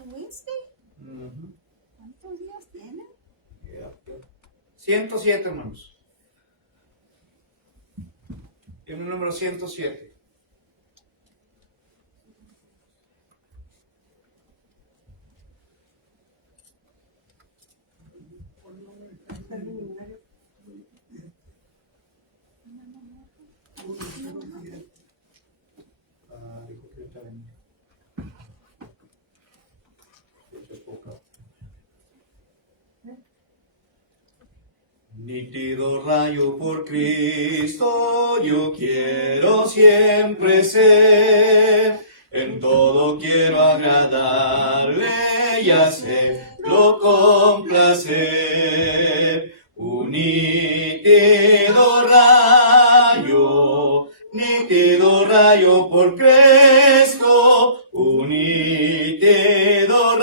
on Wednesday. Ujú. ¿Cuántos días tiene? Yep. 107, hermanos. Tiene el número 107. Dijo que ahorita venía. Nítido rayo por Cristo, yo quiero siempre ser. En todo quiero agradarle y hacerlo con placer. Un nítido rayo por Cristo, un nítido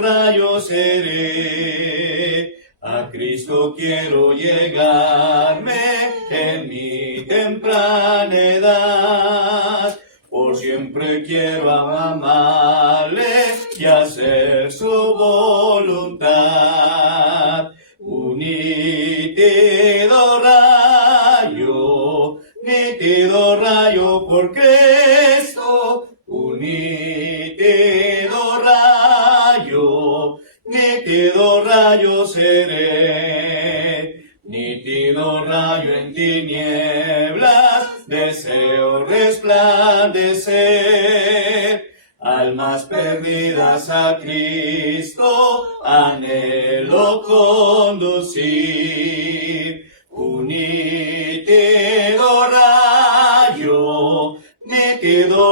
rayo seré. A Cristo quiero llegarme en mi temprana edad. Por siempre quiero amarle y hacer su voluntad. Un nítido rayo por Cristo, un nítido rayo seré. Nítido rayo en tinieblas, deseo resplandecer. Almas perdidas a Cristo, anhelo conducir. Un nítido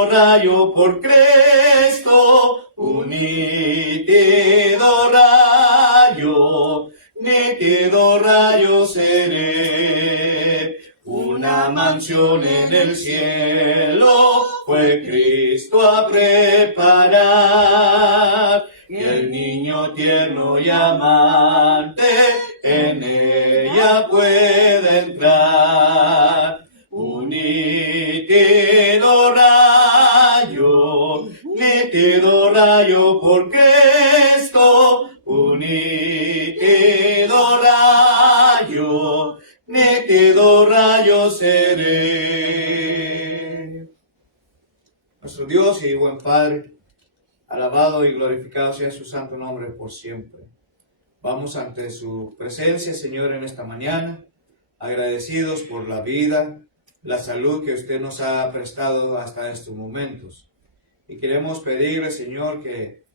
rayo por Cristo, un nítido rayo seré. Una mansión en el cielo fue Cristo a preparar, y el niño tierno y amante en ella puede entrar. Un nítido rayo por Cristo, un nítido rayo seré. Nuestro Dios y buen Padre, alabado y glorificado sea su santo nombre por siempre. Vamos ante su presencia, Señor, en esta mañana, agradecidos por la vida, la salud que usted nos ha prestado hasta estos momentos. Y queremos pedirle, Señor, que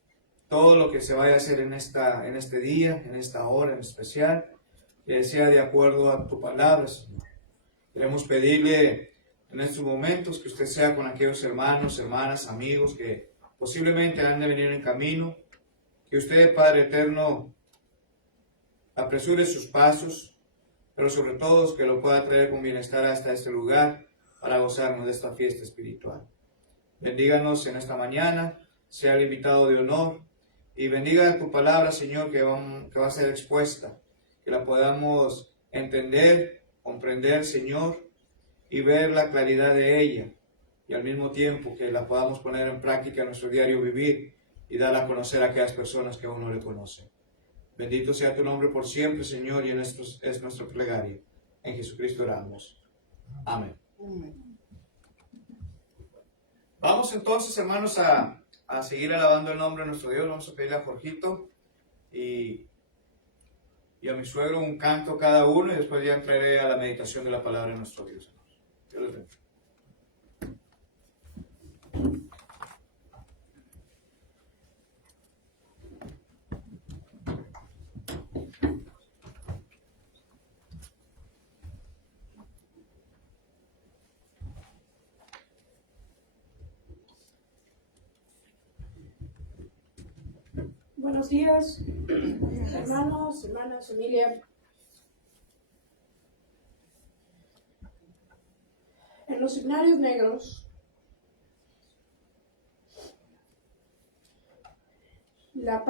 todo lo que se vaya a hacer en este día, en esta hora en especial, que sea de acuerdo a tu palabra, Señor. Queremos pedirle en estos momentos que usted sea con aquellos hermanos, hermanas, amigos que posiblemente han de venir en camino, que usted, Padre eterno, apresure sus pasos, pero sobre todo que lo pueda traer con bienestar hasta este lugar para gozarnos de esta fiesta espiritual. Bendíganos en esta mañana, sea el invitado de honor, y bendiga tu palabra, Señor, que va a ser expuesta, que la podamos entender, comprender, Señor, y ver la claridad de ella, y al mismo tiempo que la podamos poner en práctica en nuestro diario vivir y dar a conocer a aquellas personas que aún no le conocen. Bendito sea tu nombre por siempre, Señor, y es nuestra plegaria. En Jesucristo oramos. Amén. Vamos entonces, hermanos, a seguir alabando el nombre de nuestro Dios. Vamos a pedirle a Jorgito y a mi suegro un canto cada uno, y después ya entraré a la meditación de la palabra de nuestro Dios. Dios les bendiga. Buenos días, hermanos, hermanas, familia. En los himnarios negros, la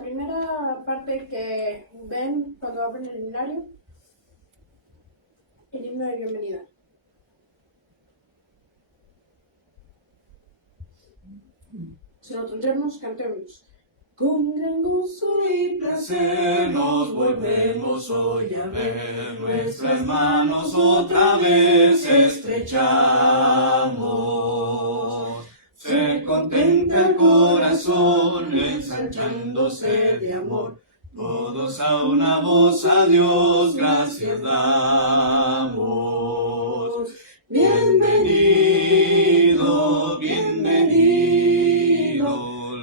primera parte que ven cuando abren el himnario, el himno de bienvenida. sin atrevernos, cantemos. Con gran gozo y placer nos volvemos hoy a ver, nuestras manos otra vez estrechamos. Se contenta el corazón ensanchándose de amor, todos a una voz a Dios gracias damos. Bienvenido, bienvenido,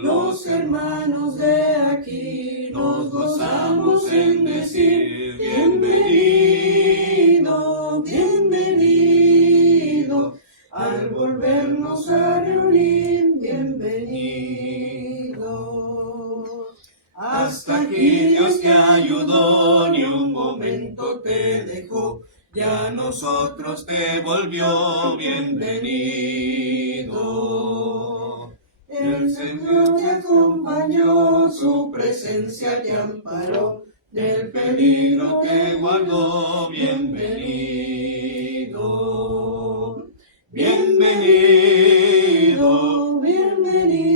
los hermanos de aquí nos gozamos en decir bienvenido, bienvenido, al volvernos a reunir, bienvenido. Hasta aquí Dios te ayudó, ni un momento te dejó, ya nosotros te volvió bienvenido. El Señor te acompañó, su presencia te amparó, del peligro te guardó, bienvenido. Bienvenido, bienvenido,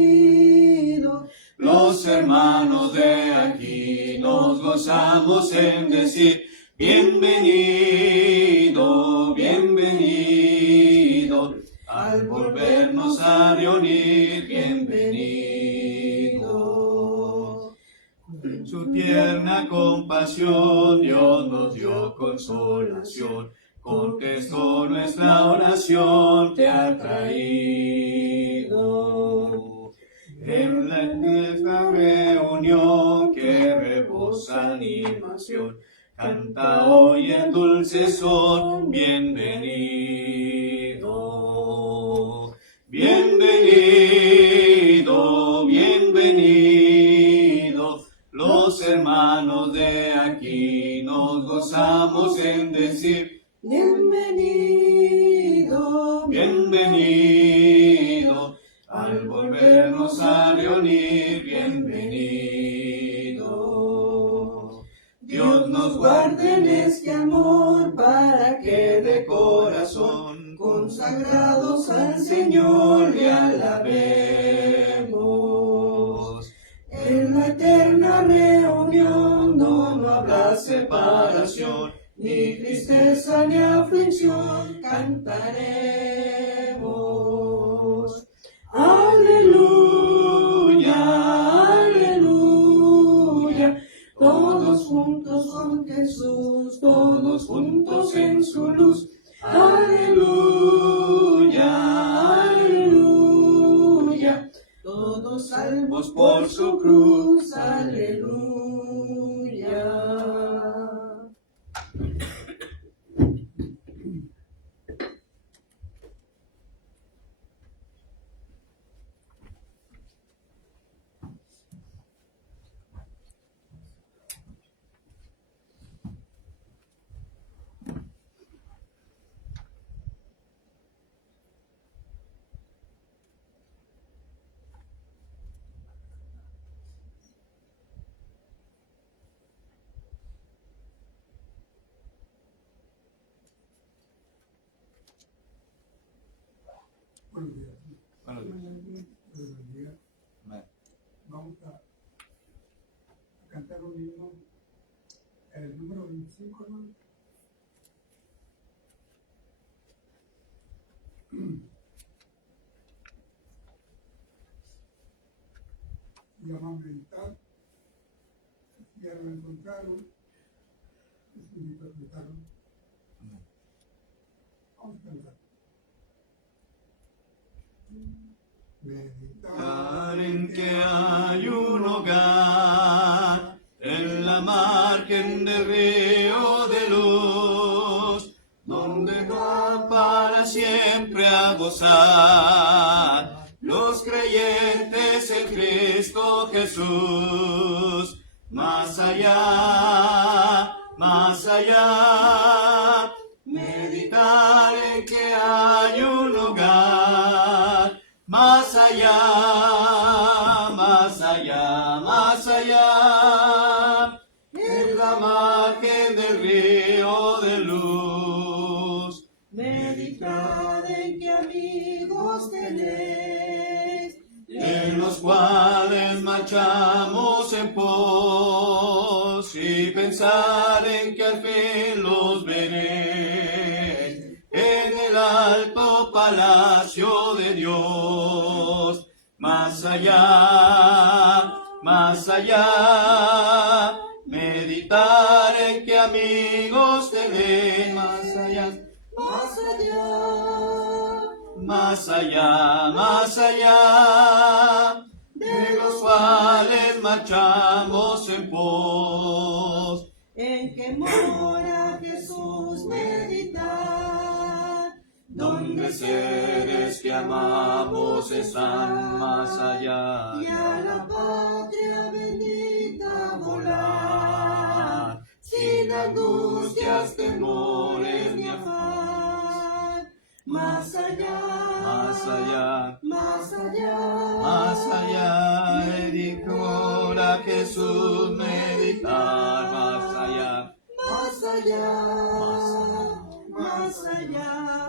los hermanos de aquí nos gozamos en decir bienvenido, bienvenido, al volvernos a reunir, bienvenido. En su tierna compasión Dios nos dio consolación, contestó nuestra oración, te ha traído. En nuestra reunión que rebosa animación, canta hoy el dulce son, bienvenido. Bienvenido, bienvenido, los hermanos de aquí nos gozamos en decir bienvenido, bienvenido, al volvernos a reunir, bienvenido. Dios nos guarde en este amor para que de corazón consagrados al Señor le alabemos. En la eterna reunión no habrá separación, ni tristeza ni aflicción, cantaremos. Aleluya, aleluya, todos juntos con Jesús, todos juntos en su luz. Aleluya, aleluya, todos salvos por su cruz. Aleluya. Buenos días. Buenos días. Buenos días. Vamos a cantar un himno, el número 25, ¿no? Se llama Meditar. Ya lo encontraron. Les invito a cantarlo. Vamos a cantar. Meditar en que hay un hogar en la margen del río de luz, donde van para siempre a gozar los creyentes en Cristo Jesús. Más allá, meditar en que hay un hogar. Más allá, en la margen del río de luz. Meditad en que amigos tenéis, En los marchamos en pos y pensar en que al fin los veré en el alto palacio de Dios. Más allá, meditar en que amigos tenéis. Más allá, de los cuales marchamos en pos. En que mora Jesús meditar, Donde seres que amamos están más allá. y a la patria bendita volar, sin angustias, temores ni afán. Más allá, dedicó a Jesús meditar.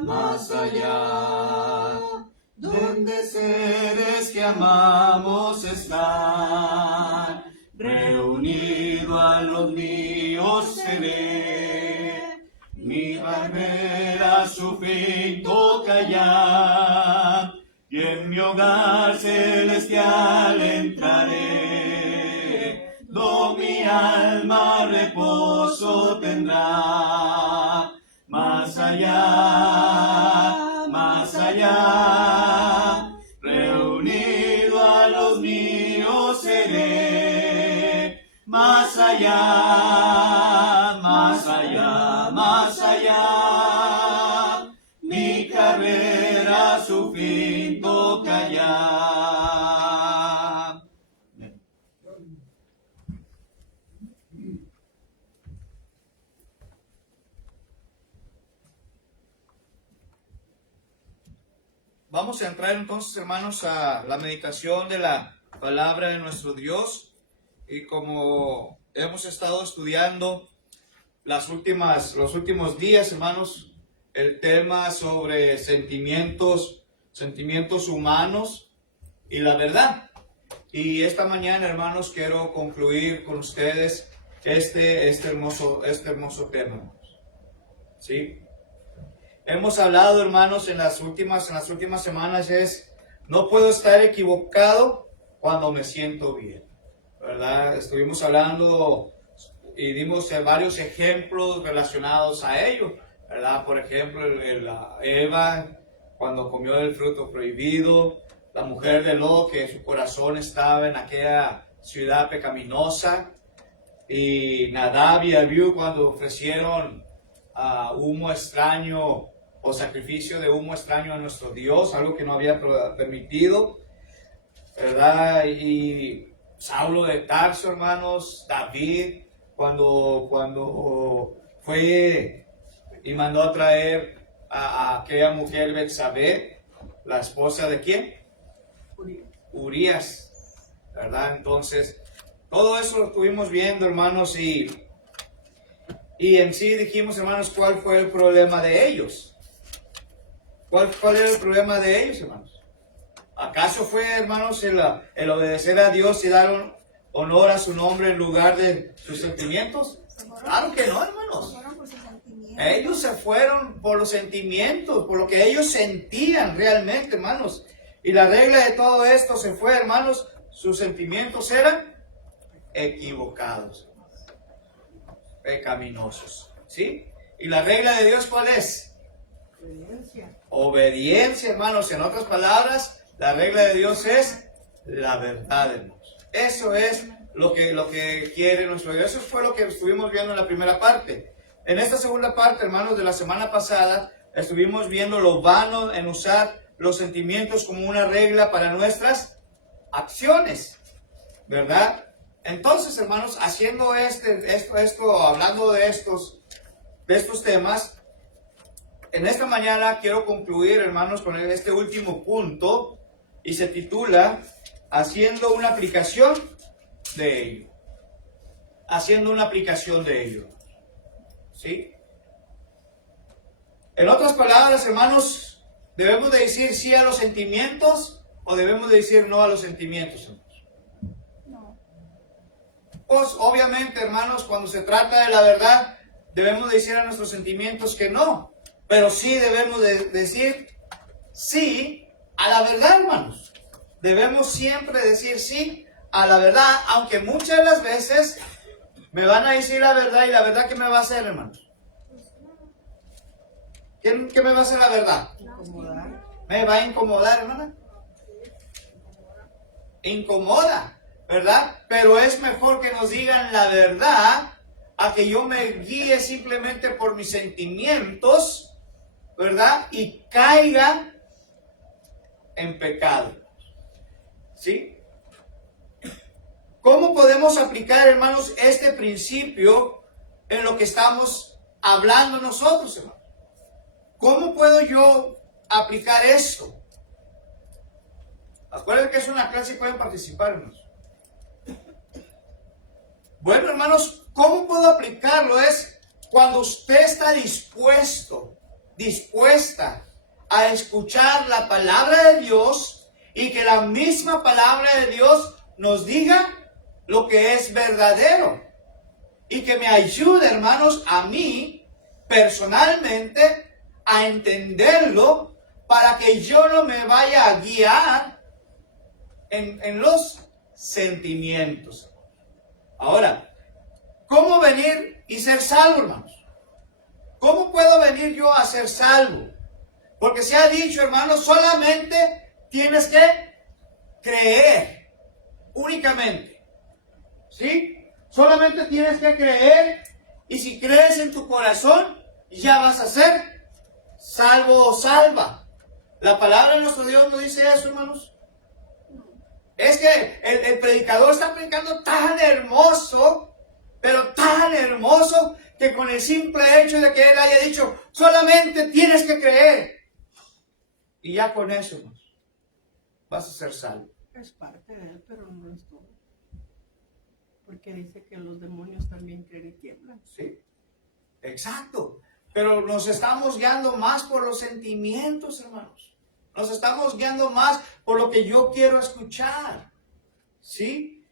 Más allá, donde seres que amamos están, reunido a los míos seré, mi palmera su fin toca ya, y en mi hogar celestial entraré, do mi alma reposo tendrá. Más allá, reunido a los míos seré. Más allá, mi carrera su fin toca ya. Vamos a entrar entonces, hermanos, a la meditación de la palabra de nuestro Dios. Y como hemos estado estudiando los últimos días, hermanos, el tema sobre sentimientos humanos y la verdad. Y esta mañana, hermanos, quiero concluir con ustedes este hermoso tema. ¿Sí? Hemos hablado, hermanos, en las últimas semanas no puedo estar equivocado cuando me siento bien, ¿verdad? Estuvimos hablando y dimos varios ejemplos relacionados a ello, ¿verdad? Por ejemplo, Eva cuando comió del fruto prohibido, la mujer de Lot que su corazón estaba en aquella ciudad pecaminosa, y Nadab y Abiú cuando ofrecieron humo extraño o sacrificio de humo extraño a nuestro Dios, algo que no había permitido, ¿verdad? Y Saulo de Tarso, hermanos, David, cuando fue y mandó a traer a aquella mujer Betsabé, la esposa de ¿quién? Urías, ¿verdad? Entonces, todo eso lo estuvimos viendo, hermanos, y en sí dijimos, hermanos, ¿cuál fue el problema de ellos? ¿Cuál era el problema de ellos, hermanos? ¿Acaso fue, hermanos, el obedecer a Dios y dar honor a su nombre en lugar de sus sentimientos? Claro que no, hermanos. Ellos se fueron por los sentimientos, por lo que ellos sentían realmente, hermanos. Y la regla de todo esto se fue, hermanos, sus sentimientos eran equivocados, pecaminosos, ¿sí? ¿Y la regla de Dios cuál es? Obediencia, hermanos. En otras palabras, la regla de Dios es la verdad, hermanos. Eso es lo que quiere nuestro Dios. Eso fue lo que estuvimos viendo en la primera parte. En esta segunda parte, hermanos, de la semana pasada, estuvimos viendo lo vano en usar los sentimientos como una regla para nuestras acciones, ¿verdad? Entonces, hermanos, haciendo hablando de estos temas, en esta mañana quiero concluir, hermanos, con este último punto, y se titula Haciendo una aplicación de ello. Haciendo una aplicación de ello. ¿Sí? En otras palabras, hermanos, ¿debemos de decir sí a los sentimientos o debemos de decir no a los sentimientos, hermanos? Pues obviamente, hermanos, cuando se trata de la verdad, debemos decir a nuestros sentimientos que no. Pero sí debemos de decir sí a la verdad, hermanos. Debemos siempre decir sí a la verdad, aunque muchas de las veces me van a decir la verdad, y la verdad, ¿qué me va a hacer, hermanos? ¿Qué me va a hacer la verdad? Incomodar. ¿Me va a incomodar, hermana? Incomoda, ¿verdad? Pero es mejor que nos digan la verdad a que yo me guíe simplemente por mis sentimientos, ¿verdad? Y caiga en pecado. ¿Sí? ¿Cómo podemos aplicar, hermanos, este principio en lo que estamos hablando nosotros, hermanos? ¿Cómo puedo yo aplicar esto? Acuérdense que es una clase y pueden participar, hermanos. Bueno, hermanos, ¿cómo puedo aplicarlo? Es cuando usted está dispuesta a escuchar la palabra de Dios y que la misma palabra de Dios nos diga lo que es verdadero. Y que me ayude, hermanos, a mí personalmente a entenderlo para que yo no me vaya a guiar en los sentimientos. Ahora, ¿cómo venir y ser salvo, hermanos? ¿Cómo puedo venir yo a ser salvo? Porque se ha dicho, hermanos, solamente tienes que creer, únicamente. ¿Sí? Solamente tienes que creer, y si crees en tu corazón, ya vas a ser salvo o salva. La palabra de nuestro Dios no dice eso, hermanos. Es que el predicador está predicando tan hermoso, pero tan hermoso, que con el simple hecho de que él haya dicho, solamente tienes que creer, y ya con eso, hermanos, vas a ser salvo. Es parte de él, pero no es todo. Porque dice que los demonios también creen y tiemblan. Sí, exacto. Pero nos estamos guiando más por los sentimientos, hermanos. Nos estamos guiando más por lo que yo quiero escuchar. ¿Sí?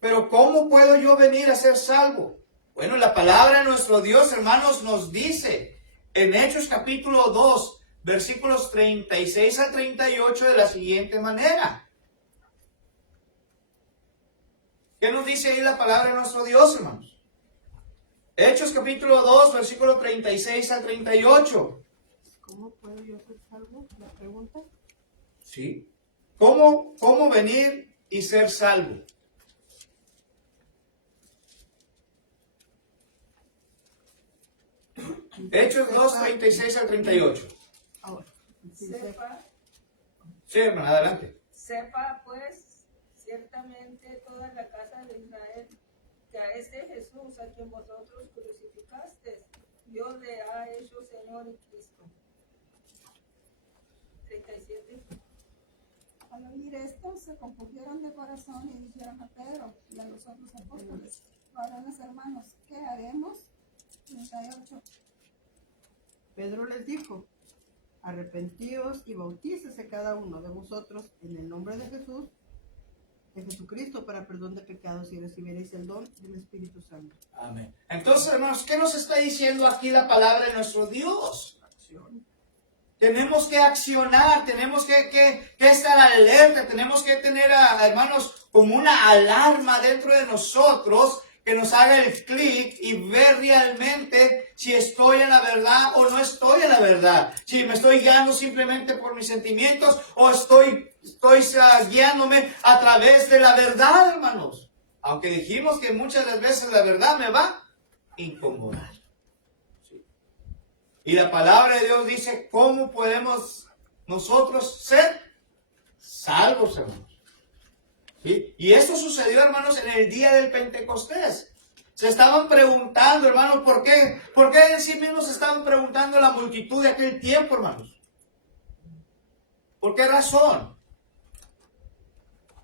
Pero ¿cómo puedo yo venir a ser salvo? Bueno, la palabra de nuestro Dios, hermanos, nos dice en Hechos capítulo 2, versículos 36 al 38 de la siguiente manera. ¿Qué nos dice ahí la palabra de nuestro Dios, hermanos? Hechos capítulo 2, versículo 36 al 38. ¿Cómo puedo yo ser salvo? La pregunta. ¿Sí? ¿Cómo venir y ser salvo? Hechos 2, 36 al 38. Ahora, sí, Sepa, Sí, hermano, adelante. sepa pues ciertamente toda la casa de Israel que a este Jesús a quien vosotros crucificasteis, Dios le ha hecho Señor y Cristo. 37. Al oír esto, se compusieron de corazón y dijeron a Pedro y a los otros apóstoles, varones hermanos, ¿qué haremos? 38. Pedro les dijo, arrepentíos y bautícese cada uno de vosotros en el nombre de Jesús, de Jesucristo, para perdón de pecados, y recibiréis el don del Espíritu Santo. Amén. Entonces, hermanos, ¿qué nos está diciendo aquí la palabra de nuestro Dios? Acción. Tenemos que accionar, tenemos que estar alerta, tenemos que tener, hermanos, como una alarma dentro de nosotros que nos haga el clic y ver realmente si estoy en la verdad o no estoy en la verdad. Si me estoy guiando simplemente por mis sentimientos o estoy guiándome a través de la verdad, hermanos. Aunque dijimos que muchas de las veces la verdad me va a incomodar. ¿Sí? Y la palabra de Dios dice, ¿cómo podemos nosotros ser salvos, hermanos? ¿Sí? Y esto sucedió, hermanos, en el día del Pentecostés. Se estaban preguntando, hermanos, ¿por qué? ¿Por qué en sí mismos se estaban preguntando la multitud de aquel tiempo, hermanos? ¿Por qué razón?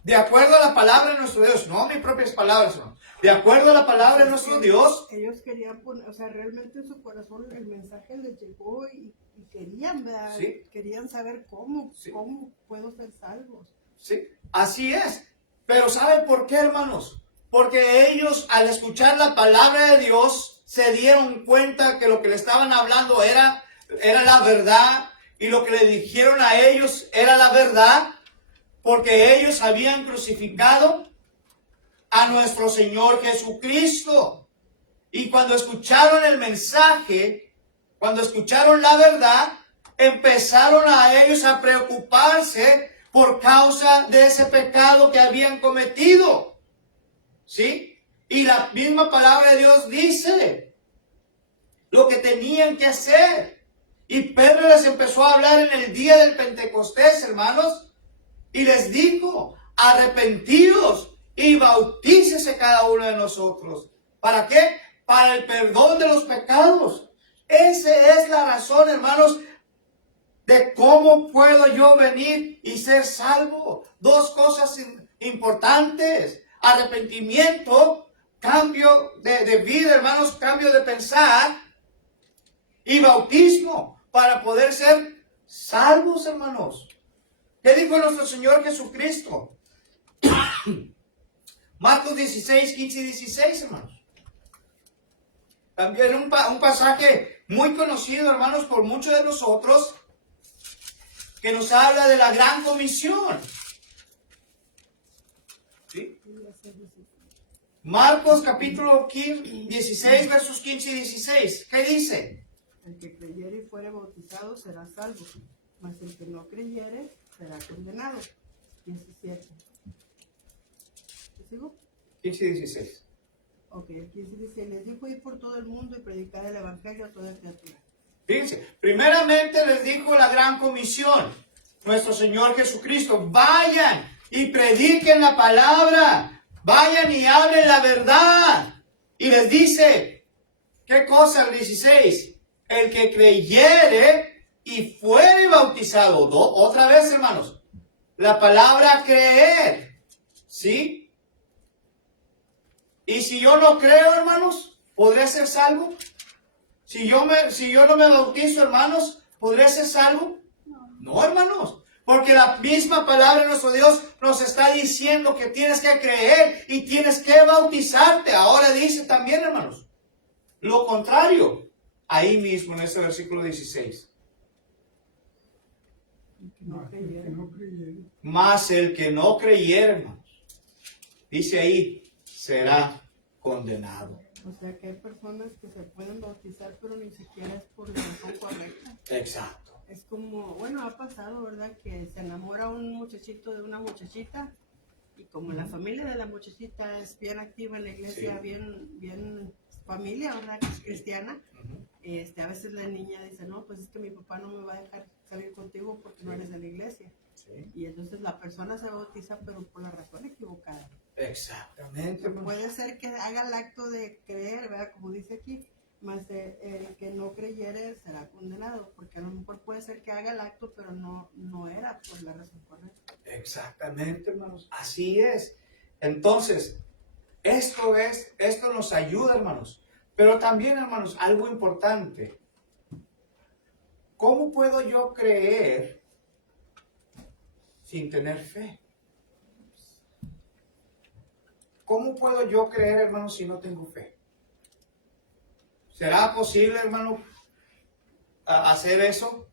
De acuerdo a la palabra de nuestro Dios, no mis propias palabras, hermanos. De acuerdo a la palabra de nuestro Dios. Ellos querían poner, o sea, realmente en su corazón el mensaje les llegó y querían, ¿verdad? Sí. Querían saber cómo Sí. puedo ser salvos. Sí, así es. Pero ¿saben por qué, hermanos? Porque ellos, al escuchar la palabra de Dios, se dieron cuenta que lo que le estaban hablando era la verdad, y lo que le dijeron a ellos era la verdad, porque ellos habían crucificado a nuestro Señor Jesucristo. Y cuando escucharon el mensaje, cuando escucharon la verdad, empezaron a ellos a preocuparse por causa de ese pecado que habían cometido. ¿Sí? Y la misma palabra de Dios dice lo que tenían que hacer. Y Pedro les empezó a hablar en el día del Pentecostés, hermanos, y les dijo: arrepentidos y bautícese cada uno de nosotros. ¿Para qué? Para el perdón de los pecados. Esa es la razón, hermanos, de cómo puedo yo venir y ser salvo. Dos cosas importantes: arrepentimiento, cambio de vida, hermanos, cambio de pensar, y bautismo para poder ser salvos, hermanos. ¿Qué dijo nuestro Señor Jesucristo? Marcos 16, 15 y 16, hermanos. También un pasaje muy conocido, hermanos, por muchos de nosotros, que nos habla de la gran comisión. ¿Sí? Marcos capítulo 16, versos 15 y 16. ¿Qué dice? El que creyere y fuere bautizado será salvo, mas el que no creyere será condenado. 17. ¿Te sigo? 15 y 16. Ok, el 15 dice: les dijo ir por todo el mundo y predicar el evangelio a toda criatura. Fíjense, primeramente les dijo la gran comisión, nuestro Señor Jesucristo: vayan y prediquen la palabra, vayan y hablen la verdad. Y les dice, ¿qué cosa? El 16, el que creyere y fuere bautizado. Otra vez, hermanos, la palabra creer, ¿sí? Y si yo no creo, hermanos, ¿podré ser salvo? Si yo no me bautizo, hermanos, ¿podré ser salvo? No, hermanos. Porque la misma palabra de nuestro Dios nos está diciendo que tienes que creer y tienes que bautizarte. Ahora dice también, hermanos, lo contrario. Ahí mismo en este versículo 16. Mas el que no creyere Mas el que no creyere, hermanos, dice ahí, será condenado. O sea que hay personas que se pueden bautizar, pero ni siquiera es por la razón correcta. Exacto. Es como, bueno, ha pasado, ¿verdad? Que se enamora un muchachito de una muchachita, y como la familia de la muchachita es bien activa en la iglesia, Sí. bien familia, ¿verdad? Que es cristiana, a veces la niña dice: no, pues es que mi papá no me va a dejar salir contigo porque no eres de la iglesia. Sí. Y entonces la persona se bautiza, pero por la razón equivocada. Exactamente, hermanos. Puede ser que haga el acto de creer, ¿verdad? Como dice aquí, mas el que no creyere será condenado, porque a lo mejor puede ser que haga el acto, pero no era por la razón correcta. Exactamente, hermanos. Así es. Entonces, esto nos ayuda, hermanos. Pero también, hermanos, algo importante. ¿Cómo puedo yo creer sin tener fe? ¿Cómo puedo yo creer, hermanos, si no tengo fe? ¿Será posible, hermano, hacer eso?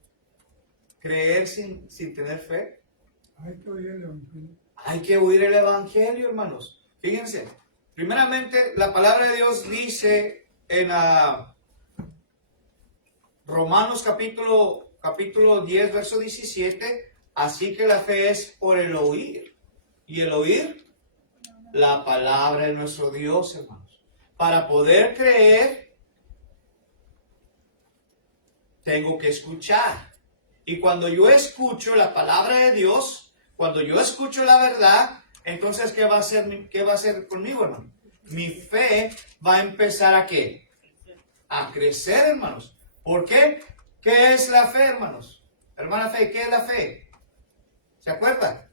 ¿Creer sin tener fe? hay que oír el evangelio. Hay que oír el evangelio, hermanos. Fíjense, primeramente la palabra de Dios dice en Romanos capítulo 10, verso 17, así que la fe es por el oír. ¿Y el oír? La palabra de nuestro Dios, hermanos. Para poder creer, tengo que escuchar. Y cuando yo escucho la palabra de Dios, cuando yo escucho la verdad, entonces ¿qué va a hacer conmigo, hermano? Mi fe va a empezar ¿a qué? A crecer, hermanos. ¿Por qué? ¿Qué es la fe, hermanos? Hermana Fe, ¿qué es la fe? ¿Se acuerdan?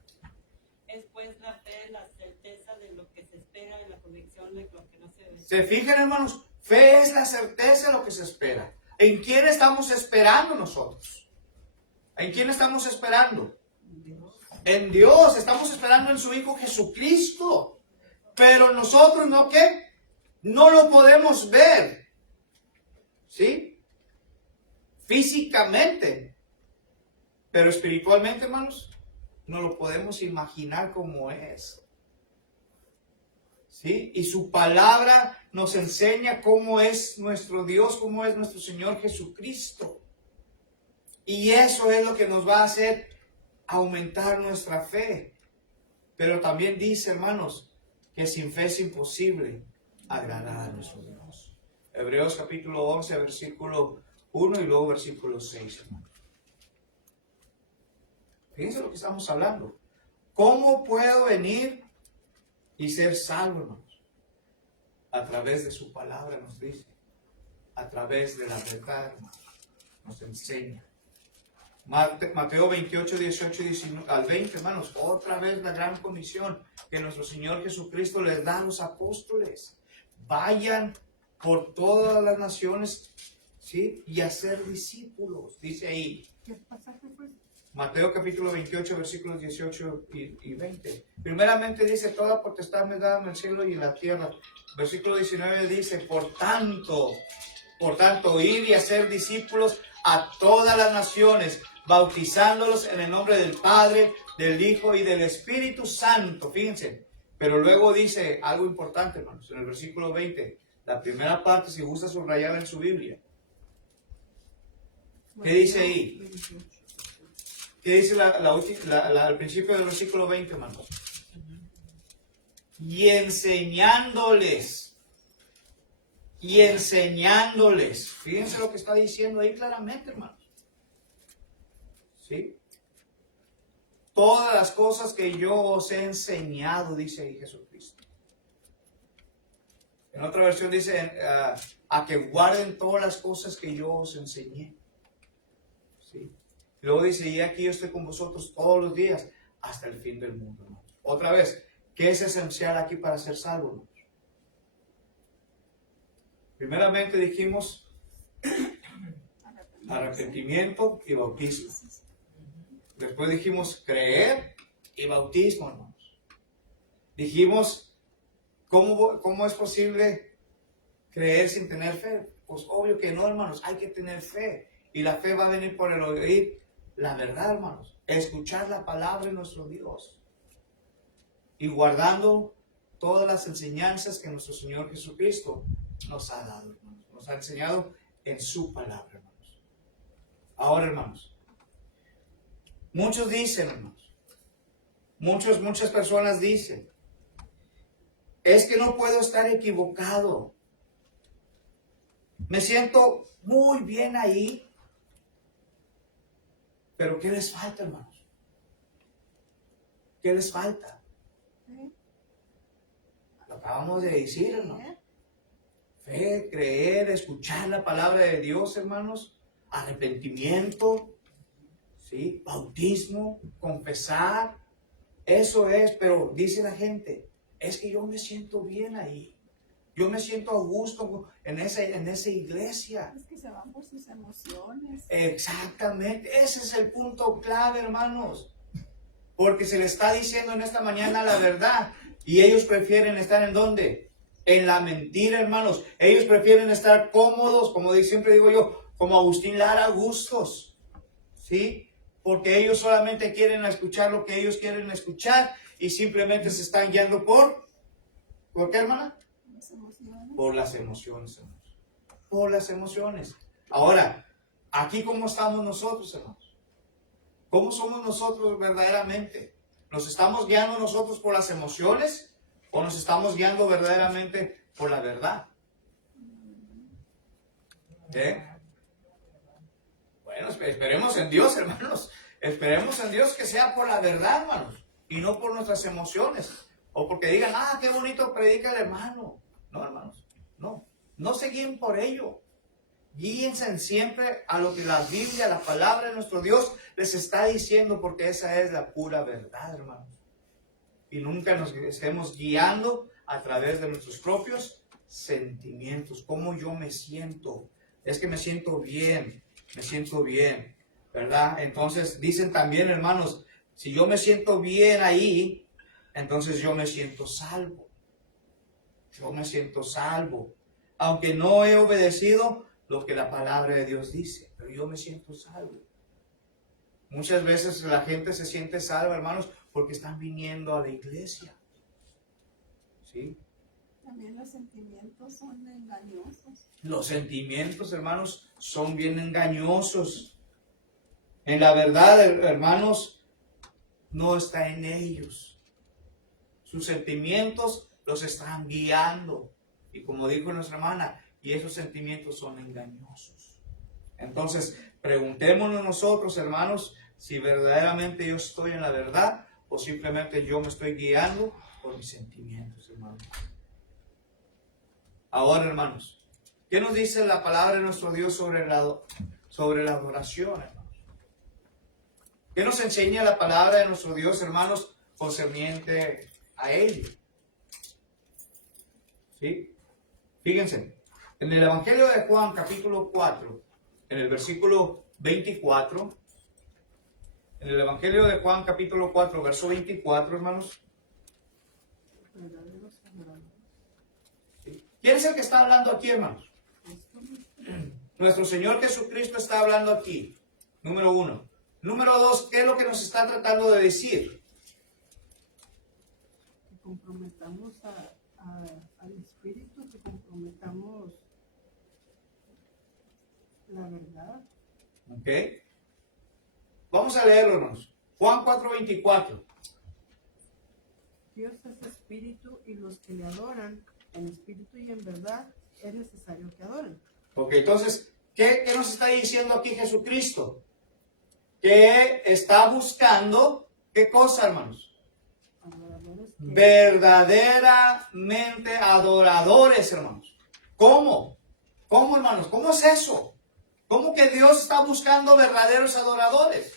Es pues la fe, la certeza de lo que se espera y la convicción de lo que no se ve. ¿Se fijan, hermanos? Fe es la certeza de lo que se espera. ¿En quién estamos esperando nosotros? ¿En quién estamos esperando? En Dios. Estamos esperando en su Hijo Jesucristo. Pero nosotros no, ¿qué? No lo podemos ver. ¿Sí? Físicamente. Pero espiritualmente, hermanos, no lo podemos imaginar como es. ¿Sí? Y su palabra nos enseña cómo es nuestro Dios, cómo es nuestro Señor Jesucristo. Y eso es lo que nos va a hacer aumentar nuestra fe. Pero también dice, hermanos, que sin fe es imposible agradar a nuestro Dios. Hebreos capítulo 11, versículo 1 y luego versículo 6, hermanos. Fíjense lo que estamos hablando. ¿Cómo puedo venir y ser salvo, hermanos? A través de su palabra, nos dice. A través de la verdad, hermanos. Nos enseña. Mateo 28, 18 al 20, hermanos. Otra vez la gran comisión que nuestro Señor Jesucristo les da a los apóstoles. Vayan por todas las naciones, ¿sí? Y hacer discípulos. Dice ahí. ¿Qué pasaje fue? Tanto capítulo 28, versículos 18 y 20. Primeramente dice, toda potestad me da en el cielo y en la tierra. Versículo 19 dice, por tanto, ir y hacer discípulos a todas las naciones, bautizándolos en el nombre del Padre, del Hijo y del Espíritu Santo. Fíjense. Pero luego dice algo importante, hermanos, en el versículo 20. La primera parte, si gusta subrayarla en su Biblia. ¿Qué dice ahí? ¿Qué dice al principio del versículo 20, hermanos? Y enseñándoles. Fíjense lo que está diciendo ahí claramente, hermanos. ¿Sí? Todas las cosas que yo os he enseñado, dice ahí Jesucristo. En otra versión dice, a que guarden todas las cosas que yo os enseñé. ¿Sí? Y luego dice, y aquí yo estoy con vosotros todos los días hasta el fin del mundo, hermanos. Otra vez, ¿qué es esencial aquí para ser salvo, hermanos? Primeramente dijimos arrepentimiento y bautismo. Después dijimos creer y bautismo, hermanos. Dijimos, ¿cómo es posible creer sin tener fe? Pues obvio que no, hermanos, hay que tener fe. Y la fe va a venir por el oír la verdad, hermanos. Escuchar la palabra de nuestro Dios. Y guardando todas las enseñanzas que nuestro Señor Jesucristo nos ha dado, hermanos. Nos ha enseñado en su palabra, hermanos. Ahora, hermanos, muchos dicen, hermanos, muchas personas dicen, es que no puedo estar equivocado. Me siento muy bien ahí. Pero ¿qué les falta, hermanos? ¿Qué les falta? Lo acabamos de decir, hermanos. Fe, creer, escuchar la palabra de Dios, hermanos. Arrepentimiento, ¿sí? Bautismo, confesar. Eso es, pero dice la gente, es que yo me siento bien ahí. Yo me siento a gusto en esa iglesia. Es que se van por sus emociones. Exactamente. Ese es el punto clave, hermanos. Porque se le está diciendo en esta mañana la verdad. Y ellos prefieren estar ¿en dónde? En la mentira, hermanos. Ellos prefieren estar cómodos, como siempre digo yo, como Agustín Lara, gustos. ¿Sí? Porque ellos solamente quieren escuchar lo que ellos quieren escuchar y simplemente se están guiando ¿por qué, hermana? Las emociones. Por las emociones, hermanos. Por las emociones. Ahora, aquí ¿cómo estamos nosotros, hermanos? ¿Cómo somos nosotros verdaderamente? ¿Nos estamos guiando nosotros por las emociones o nos estamos guiando verdaderamente por la verdad? Bueno, esperemos en Dios, hermanos. Esperemos en Dios que sea por la verdad, hermanos, y no por nuestras emociones. O porque digan, qué bonito predica el hermano. No, hermanos, no se guíen por ello. Guíense siempre a lo que la Biblia, la palabra de nuestro Dios les está diciendo, porque esa es la pura verdad, hermanos. Y nunca nos estemos guiando a través de nuestros propios sentimientos. ¿Cómo yo me siento? Es que me siento bien, ¿verdad? Entonces dicen también, hermanos, si yo me siento bien ahí, entonces yo me siento salvo. yo me siento salvo. Aunque no he obedecido lo que la palabra de Dios dice, pero yo me siento salvo. Muchas veces la gente se siente salva, hermanos, porque están viniendo a la iglesia. ¿Sí? También los sentimientos son engañosos. Los sentimientos, hermanos, son bien engañosos. En la verdad, hermanos, no está en ellos. Sus sentimientos los están guiando. Y como dijo nuestra hermana, y esos sentimientos son engañosos. Entonces, preguntémonos nosotros, hermanos, si verdaderamente yo estoy en la verdad o simplemente yo me estoy guiando por mis sentimientos, hermanos. Ahora, hermanos, ¿qué nos dice la palabra de nuestro Dios sobre la adoración, hermanos? ¿Qué nos enseña la palabra de nuestro Dios, hermanos, concerniente a ello? ¿Sí? Fíjense, en el Evangelio de Juan, capítulo 4, en el versículo 24, en el Evangelio de Juan, capítulo 4, verso 24, hermanos. ¿Sí? ¿Quién es el que está hablando aquí, hermanos? Nuestro Señor Jesucristo está hablando aquí, número 1. Número 2, ¿qué es lo que nos está tratando de decir? Que comprometamos al Espíritu, que comprometamos la verdad. ¿Ok? Vamos a leerlo, hermanos. Juan 4:24. Dios es espíritu y los que le adoran en espíritu y en verdad es necesario que adoren. Ok, entonces, ¿qué nos está diciendo aquí Jesucristo? Que está buscando, ¿qué cosa, hermanos? Adoradores que Verdaderamente adoradores, hermanos. ¿Cómo? ¿Cómo, hermanos? ¿Cómo es eso? ¿Cómo que Dios está buscando verdaderos adoradores?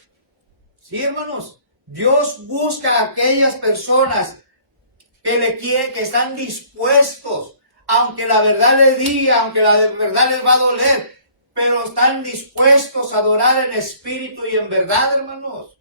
Sí, hermanos. Dios busca a aquellas personas que le quieren, que están dispuestos, aunque la verdad les diga, aunque la verdad les va a doler, pero están dispuestos a adorar en espíritu y en verdad, hermanos.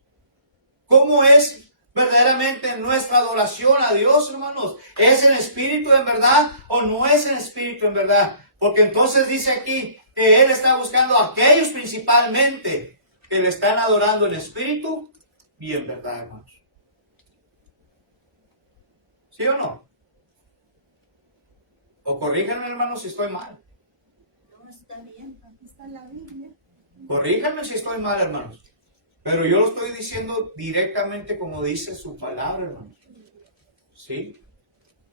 ¿Cómo es verdaderamente nuestra adoración a Dios, hermanos? ¿Es en espíritu en verdad o no es en espíritu en verdad? Porque entonces dice aquí que Él está buscando a aquellos principalmente que le están adorando en espíritu y en verdad, hermanos. ¿Sí o no? O corríjanme, hermanos, si estoy mal. No está bien, aquí está la Biblia. Corríjanme si estoy mal, hermanos. Pero yo lo estoy diciendo directamente como dice su palabra, hermanos. ¿Sí?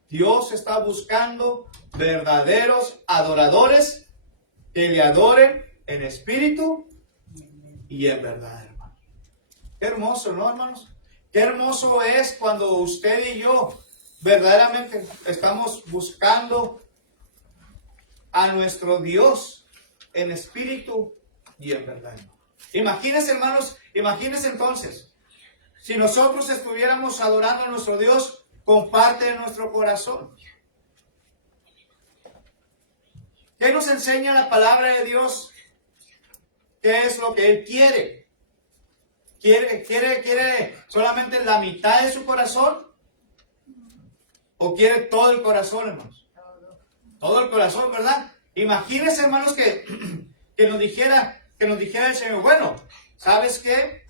Dios está buscando verdaderos adoradores que le adoren en espíritu y en verdad, hermanos. Qué hermoso, ¿no, hermanos? Qué hermoso es cuando usted y yo verdaderamente estamos buscando a nuestro Dios en espíritu y en verdad. Imagínense, hermanos, imagínense entonces, si nosotros estuviéramos adorando a nuestro Dios con parte de nuestro corazón. ¿Qué nos enseña la palabra de Dios? ¿Qué es lo que Él quiere? ¿Quiere solamente la mitad de su corazón? ¿O quiere todo el corazón, hermanos? Todo el corazón, ¿verdad? Imagínense, hermanos, que nos dijera el Señor, bueno, ¿sabes qué?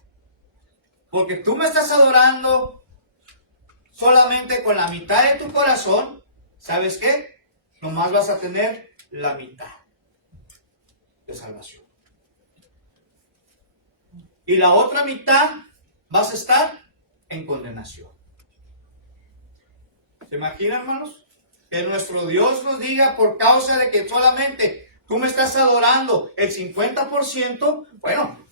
Porque tú me estás adorando solamente con la mitad de tu corazón, ¿sabes qué? Nomás vas a tener la mitad de salvación. Y la otra mitad vas a estar en condenación. ¿Se imaginan, hermanos? Que nuestro Dios nos diga por causa de que solamente tú me estás adorando el 50%, bueno,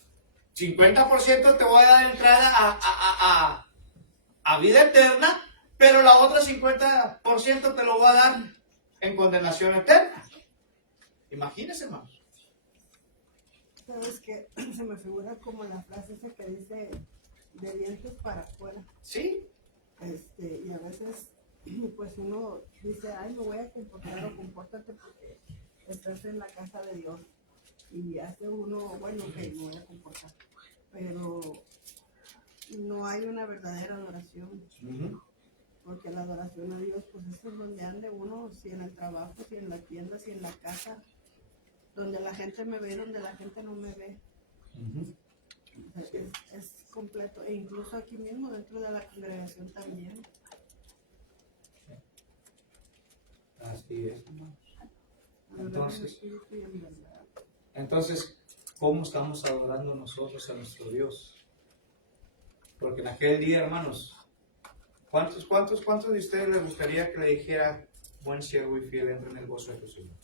50% te voy a dar entrada a vida eterna, pero la otra 50% te lo voy a dar en condenación eterna. Imagínense, hermanos. ¿Sabes qué? Se me figura como la frase esa que dice de dientes para afuera. Sí. Y a veces pues uno dice, ay, me voy a comportar o compórtate porque estás en la casa de Dios. Y hace uno, bueno, ok, me voy a comportar. Pero no hay una verdadera adoración. porque la adoración a Dios, pues es en donde ande uno, si en el trabajo, si en la tienda, si en la casa, donde la gente me ve, donde la gente no me ve. Es completo, e incluso aquí mismo dentro de la congregación también. Así es, hermanos. Adorar en espíritu y en verdad. Entonces, ¿cómo estamos adorando nosotros a nuestro Dios? Porque en aquel día, hermanos, ¿cuántos de ustedes les gustaría que le dijera, buen siervo y fiel, entra en el gozo de tu Señor?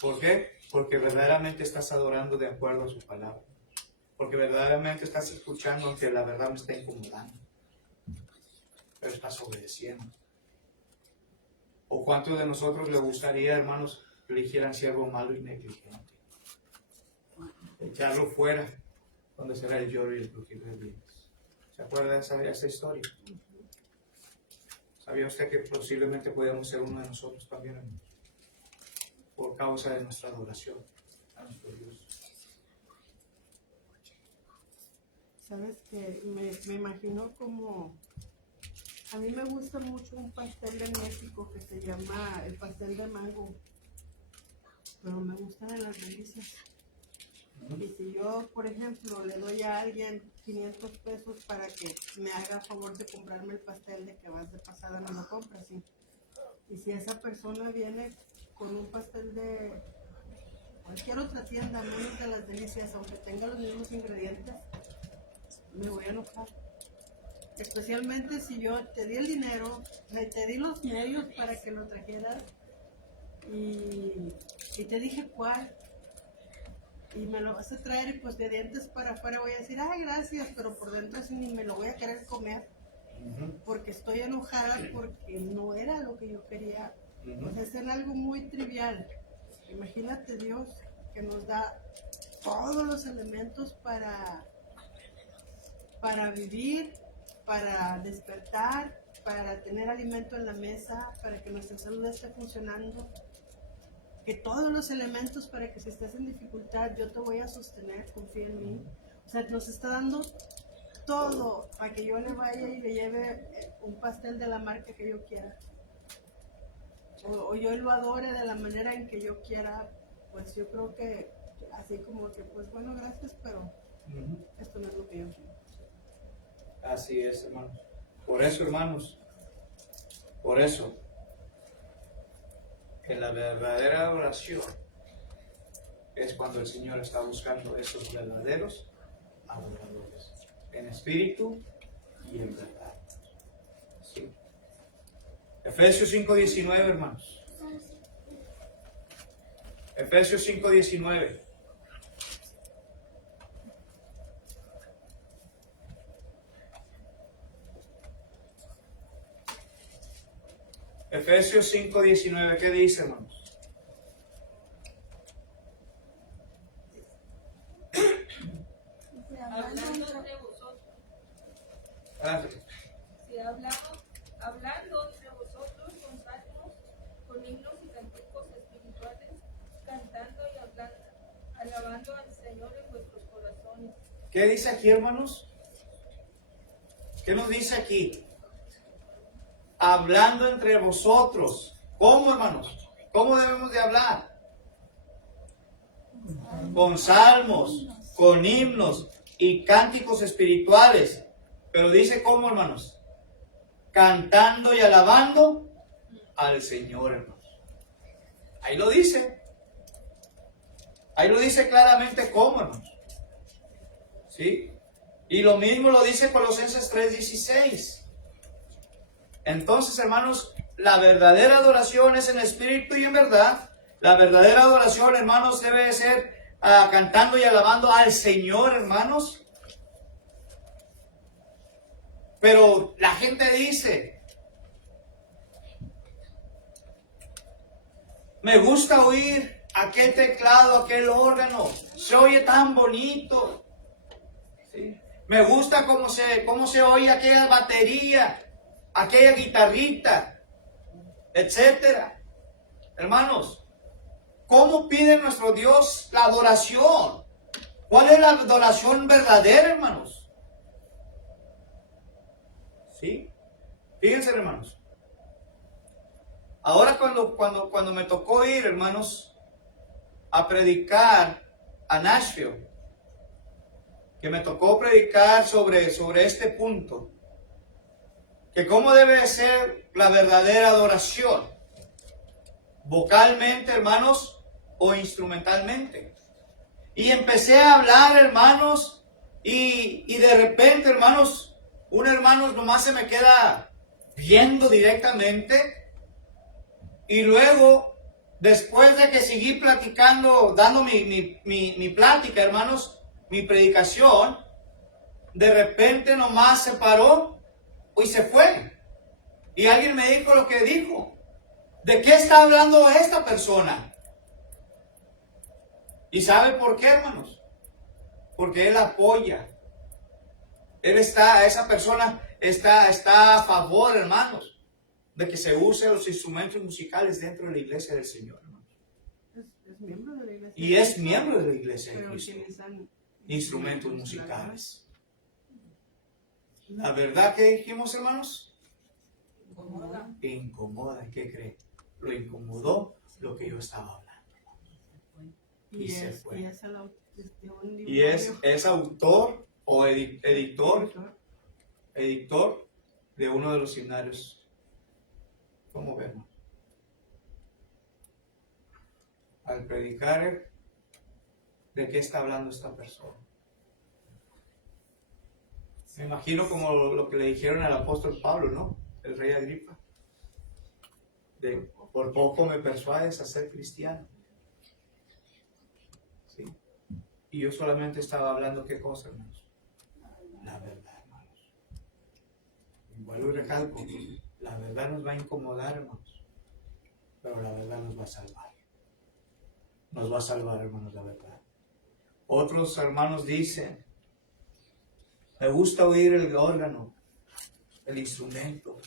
¿Por qué? Porque verdaderamente estás adorando de acuerdo a su palabra. Porque verdaderamente estás escuchando, aunque la verdad me está incomodando. Pero estás obedeciendo. ¿O cuántos de nosotros les gustaría, hermanos, que le dijeran siervo malo y negligente? Echarlo fuera, donde será el lloro y el crujir de dientes. ¿Se acuerda de esa historia? ¿Sabía usted que posiblemente podíamos ser uno de nosotros también, hermanos? Por causa de nuestra adoración a nuestro Dios. Sabes que me imagino como, a mí me gusta mucho un pastel de México que se llama el pastel de mango, pero me gustan de las delicias. Y si yo, por ejemplo, le doy a alguien 500 pesos para que me haga favor de comprarme el pastel, de que vas de pasada no lo compras, ¿sí? Y si esa persona viene con un pastel de cualquier otra tienda, menos de las delicias, aunque tenga los mismos ingredientes, me voy a enojar. Especialmente si yo te di el dinero, te di los medios para que lo trajeras y te dije cuál, y me lo vas a traer y pues de dientes para afuera voy a decir, ay, gracias, pero por dentro así ni me lo voy a querer comer, porque estoy enojada porque no era lo que yo quería. Pues es en algo muy trivial. Imagínate Dios que nos da todos los elementos para vivir, para despertar, para tener alimento en la mesa, para que nuestra salud esté funcionando, que todos los elementos para que si estés en dificultad yo te voy a sostener, confía en mí. O sea, nos está dando todo para que yo le vaya y le lleve un pastel de la marca que yo quiera, o yo lo adore de la manera en que yo quiera. Pues yo creo que así como que pues bueno, gracias, pero esto no es lo que yo quiero. Así es, hermanos. Por eso, hermanos, por eso, en la verdadera adoración es cuando el Señor está buscando esos verdaderos adoradores, en espíritu y en verdad. ¿Sí? Efesios 5:19, hermanos. Efesios 5:19. Efesios 5:19, ¿qué dice, hermanos? Hablando entre vosotros. Gracias. Si hablando entre vosotros con salmos, con himnos y cánticos espirituales, cantando y alabando al Señor en vuestros corazones. ¿Qué dice aquí, hermanos? ¿Qué nos dice aquí? Hablando entre vosotros. ¿Cómo, hermanos? ¿Cómo debemos de hablar? Con salmos, con himnos y cánticos espirituales. Pero dice cómo, hermanos, cantando y alabando al Señor, hermanos. Ahí lo dice. Ahí lo dice claramente cómo, hermanos. ¿Sí? Y lo mismo lo dice Colosenses 3:16. Entonces, hermanos, la verdadera adoración es en espíritu y en verdad. La verdadera adoración, hermanos, debe ser cantando y alabando al Señor, hermanos. Pero la gente dice, me gusta oír aquel teclado, aquel órgano, se oye tan bonito. ¿Sí? Me gusta cómo se oye aquella batería, aquella guitarrita, etcétera. Hermanos, ¿cómo pide nuestro Dios la adoración? ¿Cuál es la adoración verdadera, hermanos? ¿Sí? Fíjense, hermanos. Ahora cuando me tocó ir, hermanos, a predicar a Nashville, que me tocó predicar sobre este punto, que cómo debe ser la verdadera adoración, vocalmente, hermanos, o instrumentalmente. Y empecé a hablar, hermanos, y de repente, hermanos, un hermano nomás se me queda viendo directamente, y luego, después de que seguí platicando, dando mi plática, hermanos, mi predicación, de repente nomás se paró y se fue. Y alguien me dijo lo que dijo. ¿De qué está hablando esta persona? ¿Y sabe por qué, hermanos? Porque él apoya. Esa persona está a favor, hermanos, de que se use los instrumentos musicales dentro de la iglesia del Señor, hermanos. Es miembro de la iglesia. Y es miembro de la iglesia de Pero Cristo. utilizan Instrumentos musicales. La verdad que dijimos, hermanos, Incomoda. incomoda. ¿Qué cree? Lo incomodó lo que yo estaba hablando. Y se fue. Y es autor o editor de uno de los himnarios. ¿Cómo vemos? Al predicar, ¿de qué está hablando esta persona? Me imagino como lo que le dijeron al apóstol Pablo, ¿no? El rey Agripa. Por poco me persuades a ser cristiano. ¿Sí? Y yo solamente estaba hablando, ¿qué cosa, hermanos? La verdad, hermanos. Igual lo recalco, la verdad nos va a incomodar, hermanos. Pero la verdad nos va a salvar. Nos va a salvar, hermanos, la verdad. Otros hermanos dicen, me gusta oír el órgano, el instrumento.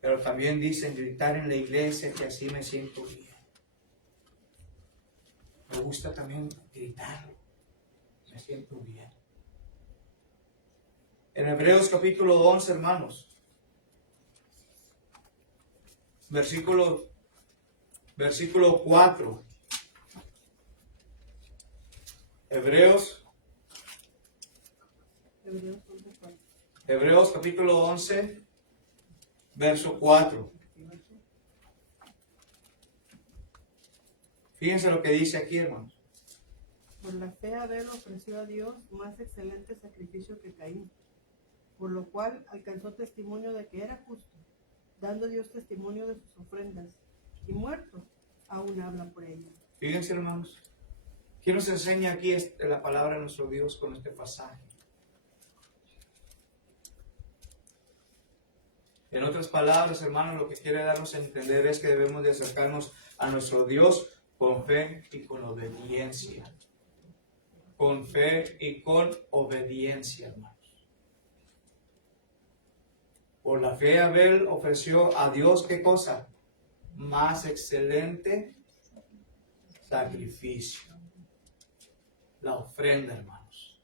Pero también dicen gritar en la iglesia, que así me siento bien. Me gusta también gritar, me siento bien. En Hebreos capítulo 11, hermanos, versículo 4. Hebreos capítulo 11, verso 4. Fíjense lo que dice aquí, hermanos. Por la fe Abel ofreció a Dios más excelente sacrificio que Caín, por lo cual alcanzó testimonio de que era justo, dando Dios testimonio de sus ofrendas, y muerto, aún habla por ellas. Fíjense, hermanos, ¿qué nos enseña aquí la palabra de nuestro Dios con este pasaje? En otras palabras, hermanos, lo que quiere darnos a entender es que debemos de acercarnos a nuestro Dios con fe y con obediencia. Con fe y con obediencia, hermanos. Por la fe Abel ofreció a Dios, ¿qué cosa? Más excelente sacrificio. La ofrenda, hermanos.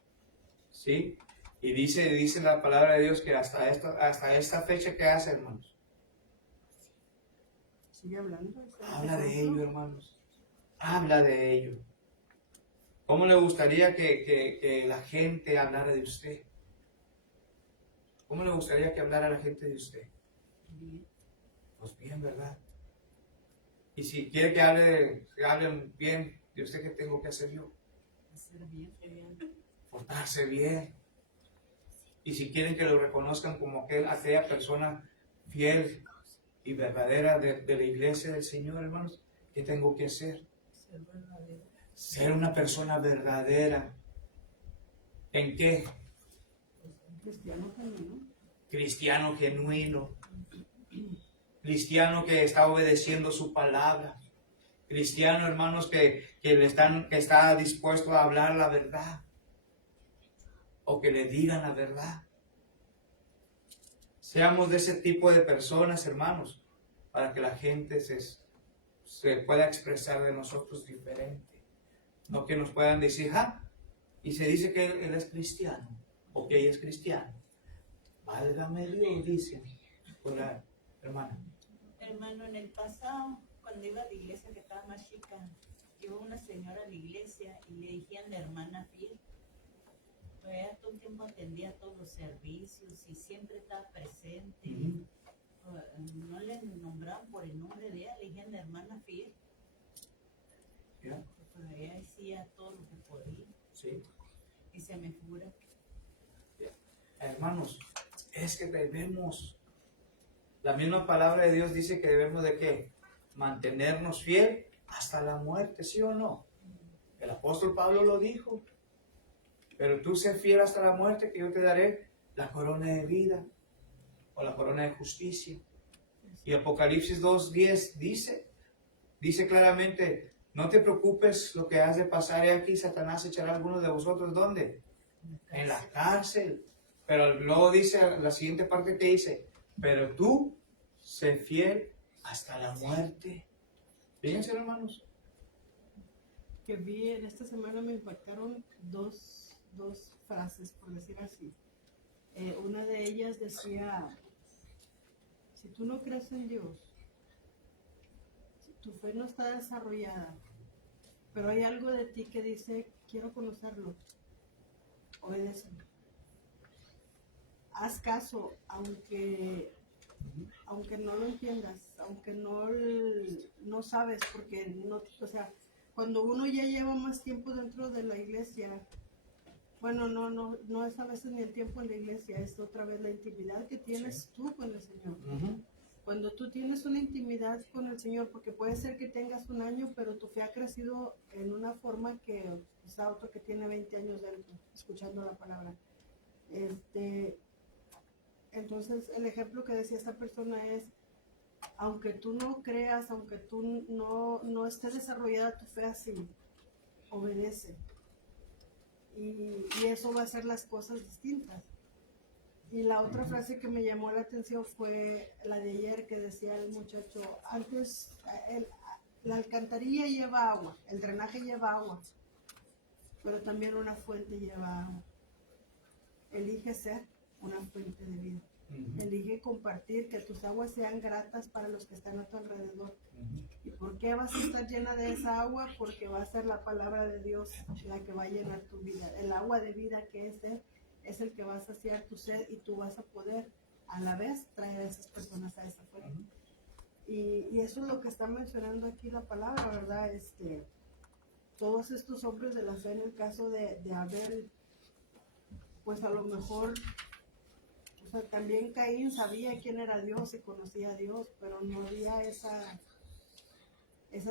¿Sí? Y dice la palabra de Dios que hasta esta fecha, ¿qué hace, hermanos? Sigue hablando. Habla de ello, hermanos. Habla de ello. ¿Cómo le gustaría que la gente hablara de usted? ¿Cómo le gustaría que hablara la gente de usted? Pues bien, ¿verdad? Y si quiere que hablen bien de usted, ¿qué tengo que hacer yo? Portarse bien. Y si quieren que lo reconozcan como aquella persona fiel y verdadera de la iglesia del Señor, hermanos, ¿qué tengo que hacer? Ser una persona verdadera. ¿En qué? Cristiano genuino. Cristiano genuino. Cristiano que está obedeciendo su palabra. Cristiano, hermanos, que está dispuesto a hablar la verdad. O que le digan la verdad. Seamos de ese tipo de personas, hermanos, para que la gente se pueda expresar de nosotros diferente. No que nos puedan decir, y se dice que él es cristiano, o que ella es cristiana. Válgame Dios, dice. Hola, hermana. Hermano, en el pasado, cuando iba a la iglesia que estaba más chica, iba una señora a la iglesia y le decían la hermana fiel. Pero ella todo el tiempo atendía todos los servicios y siempre estaba presente. No le nombraban por el nombre de ella, le decían la hermana fiel. ¿Ya? Pero ella hacía todo lo que podía. Sí. Y se me figura. Hermanos, es que debemos, la misma palabra de Dios dice que debemos de ¿qué? Mantenernos fiel hasta la muerte, ¿sí o no? El apóstol Pablo lo dijo. Pero tú sé fiel hasta la muerte, que yo te daré la corona de vida o la corona de justicia. Y Apocalipsis 2:10 dice claramente, no te preocupes lo que has de pasar, he aquí Satanás echará a algunos de vosotros, ¿dónde? En la cárcel. Pero luego dice la siguiente parte que dice, pero tú sé fiel hasta la muerte. Fíjense, hermanos. Que vi en esta semana me impactaron dos frases, por decir así. Una de ellas decía, si tú no crees en Dios, si tu fe no está desarrollada, pero hay algo de ti que dice, quiero conocerlo, obedéceme. Haz caso, aunque no lo entiendas, aunque no sabes, porque no, o sea, cuando uno ya lleva más tiempo dentro de la iglesia, bueno, no es a veces ni el tiempo en la iglesia, es otra vez la intimidad que tienes tú con el Señor. Cuando tú tienes una intimidad con el Señor, porque puede ser que tengas un año, pero tu fe ha crecido en una forma que quizá otro que tiene 20 años dentro, escuchando la palabra. Entonces, el ejemplo que decía esta persona es, aunque tú no creas, aunque tú no esté desarrollada tu fe así, obedece. Y eso va a hacer las cosas distintas. Y la otra frase que me llamó la atención fue la de ayer, que decía el muchacho, antes la alcantarilla lleva agua, el drenaje lleva agua, pero también una fuente lleva agua. Elige ser una fuente de vida. Elige compartir, que tus aguas sean gratas para los que están a tu alrededor. ¿Y por qué vas a estar llena de esa agua? Porque va a ser la palabra de Dios la que va a llenar tu vida. El agua de vida que es Él es el que va a saciar tu sed y tú vas a poder a la vez traer a esas personas a esa fuente. Y eso es lo que está mencionando aquí la palabra, ¿verdad? Todos estos hombres de la fe, en el caso de Abel, pues a lo mejor, o sea, también Caín sabía quién era Dios y conocía a Dios, pero no había esa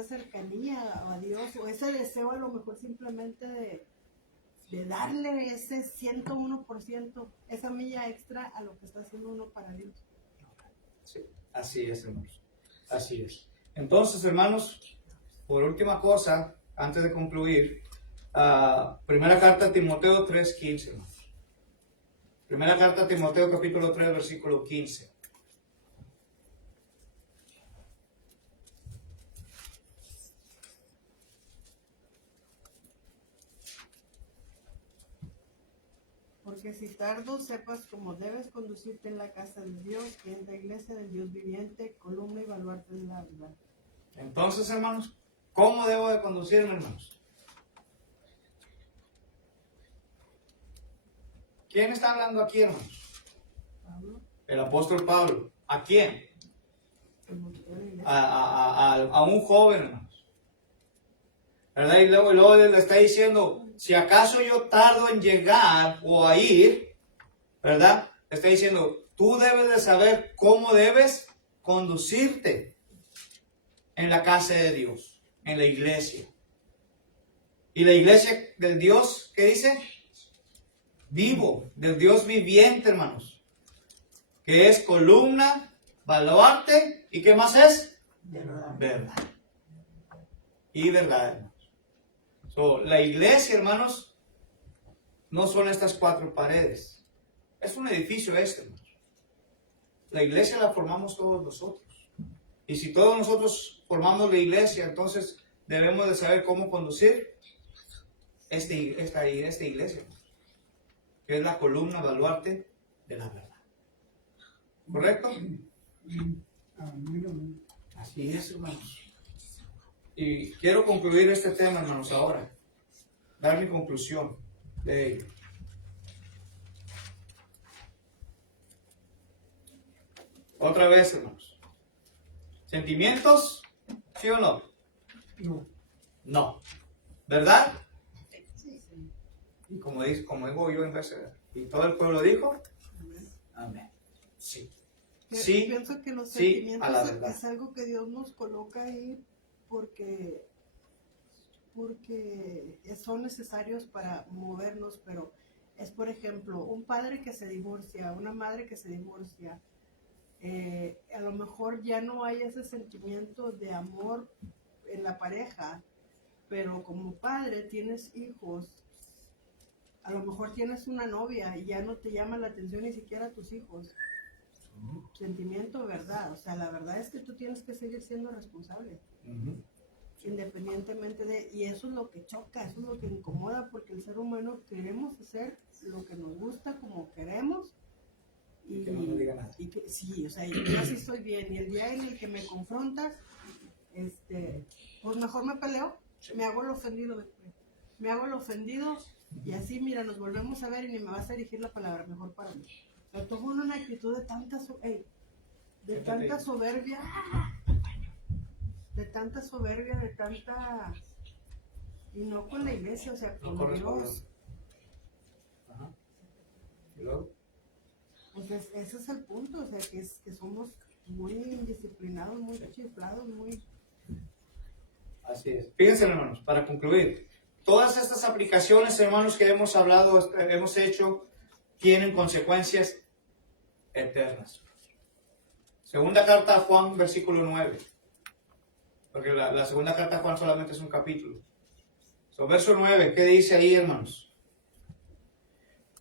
cercanía a Dios o ese deseo a lo mejor simplemente de darle ese 101%, esa milla extra a lo que está haciendo uno para Dios. Sí, así es, hermanos. Así es. Entonces, hermanos, por última cosa, antes de concluir, primera carta a Timoteo 3:15, hermanos. Primera carta a Timoteo capítulo 3, versículo 15. Porque si tardo sepas cómo debes conducirte en la casa de Dios, que es la iglesia del Dios viviente, columna y baluarte de la verdad. Entonces, hermanos, ¿cómo debo de conducirme, hermanos? ¿Quién está hablando aquí, hermanos? Pablo, El apóstol Pablo. ¿A quién? Timoteo, la iglesia. A un joven, hermanos. ¿Verdad? Y luego le está diciendo, si acaso yo tardo en llegar o a ir, ¿verdad? Le está diciendo, tú debes de saber cómo debes conducirte en la casa de Dios, en la iglesia. Y la iglesia del Dios, ¿qué dice? Vivo, del Dios viviente, hermanos. Que es columna, baluarte, ¿y qué más es? Verdad. Y verdad, hermanos. La iglesia, hermanos, no son estas 4 paredes. Es un edificio hermanos. La iglesia la formamos todos nosotros. Y si todos nosotros formamos la iglesia, entonces debemos de saber cómo conducir esta iglesia, hermanos, que es la columna baluarte de la verdad. ¿Correcto? A mí no. Así es, hermanos. Y quiero concluir este tema, hermanos, ahora. Dar mi conclusión de ello. Otra vez, hermanos. ¿Sentimientos? ¿Sí o no? No. No. ¿Verdad? Sí. Y como digo yo en vez y todo el pueblo dijo, amén. Sí. Sí, Pienso que los sí, sentimientos a la verdad. es algo que Dios nos coloca ahí porque son necesarios para movernos, pero es, por ejemplo, un padre que se divorcia, una madre que se divorcia, a lo mejor ya no hay ese sentimiento de amor en la pareja, pero como padre tienes hijos, a lo mejor tienes una novia y ya no te llama la atención ni siquiera tus hijos. Sentimiento, verdad, o sea, la verdad es que tú tienes que seguir siendo responsable. Ujú. Independientemente de, y eso es lo que choca, eso es lo que incomoda, porque el ser humano queremos hacer lo que nos gusta como queremos y que no nos diga nada. y que sí, o sea, yo así estoy bien, y el día en el que me confrontas, pues mejor me peleo, me hago el ofendido, y así, mira, nos volvemos a ver y ni me vas a dirigir la palabra, mejor para mí. Pero tomo una actitud de tanta soberbia, de tanta, y no con la iglesia, o sea, con Dios. Ajá. ¿Y luego? Entonces, ese es el punto, o sea, que somos muy indisciplinados, muy chiflados, muy... Así es. Fíjense, hermanos, para concluir, todas estas aplicaciones, hermanos, que hemos hablado, hemos hecho, tienen consecuencias eternas. Segunda carta a Juan, versículo 9. Porque la segunda carta a Juan solamente es un capítulo. Verso 9, ¿qué dice ahí, hermanos?